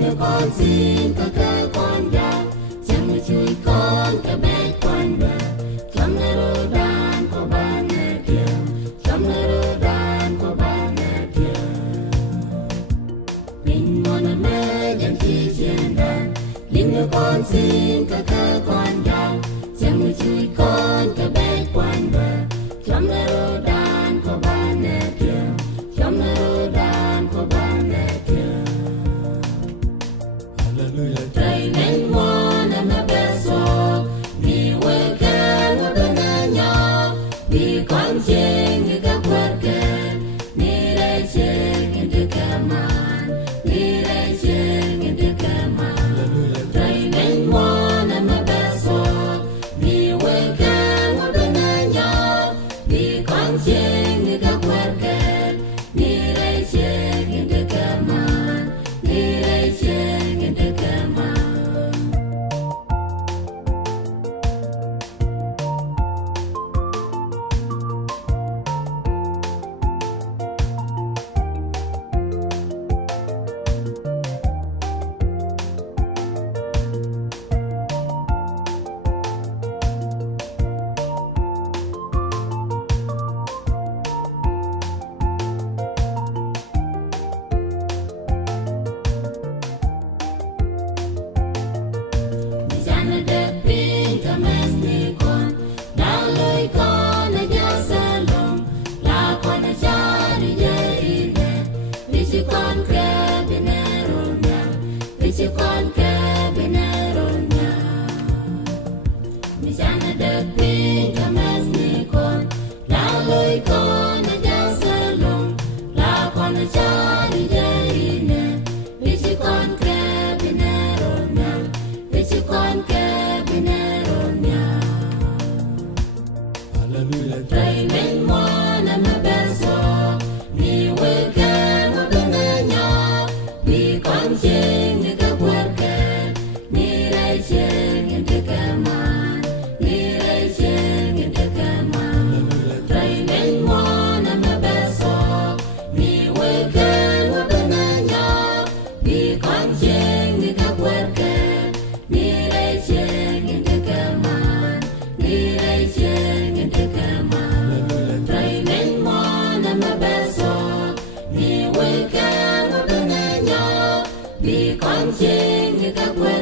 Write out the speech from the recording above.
me con sin ka con da chăm chui con ka be con da chăm ne ro dan ko ba ne dia chăm ne ro dan ko ba ne dia min mon me yan chi ciendan me con sin ka con da chăm chui con ka be con da chăm ne ro dan ko ba ne dia chăm ne ro dan ko ba ne dia Trai men muɔn ma beso mi wekan wa benanya bi kon jeng ga kwarke ni re jeng de kaman ni re jeng de kaman Trai men muɔn ma beso mi wekan wa benanya bi kon jeng ga kwarke ni re jeng de kaman ni re jeng de kaman Jana de pinta mes ni con da loi con ya salon la con jari jerine dici con che beneronia dici con che beneronia Jana de pinta mes ni con da loi con ya salon la con jari jerine dici con che beneronia dici con che beneronia Trai men muɔn ma beso mi wekan wa benanya bi kon jeng ga kwarke ni re jeng de kaman ni re jeng de kaman Trai men muɔn ma beso mi wekan wa benanya bi kon jeng ga kwarke ni re jeng de kaman ni re jeng de kaman Trai men muɔn ma beso mi wekan wa benanya bi kon jeng ga kwarke